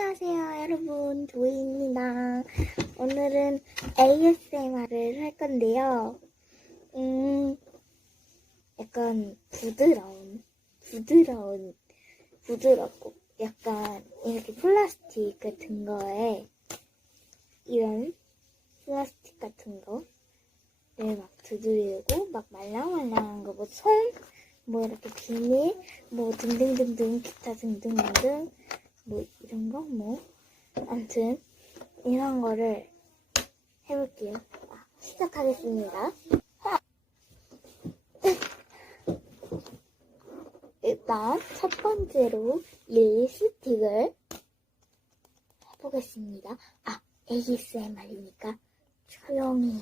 안녕하세요, 여러분. 조이입니다. 오늘은 ASMR을 할 건데요. 음, 약간 부드러운, 부드러운, 부드럽고, 약간 이렇게 플라스틱 같은 거에, 이런 플라스틱 같은 거를 막 두드리고, 막 말랑말랑한 거, 뭐 손, 뭐 이렇게 비닐, 뭐 등등등등, 기타 등등등등, 뭐 이런 거, 뭐 아무튼 이런 거를 해볼게요. 아, 시작하겠습니다. 일단 첫 번째로 립스틱을 해보겠습니다. 아, ASMR이니까 조용히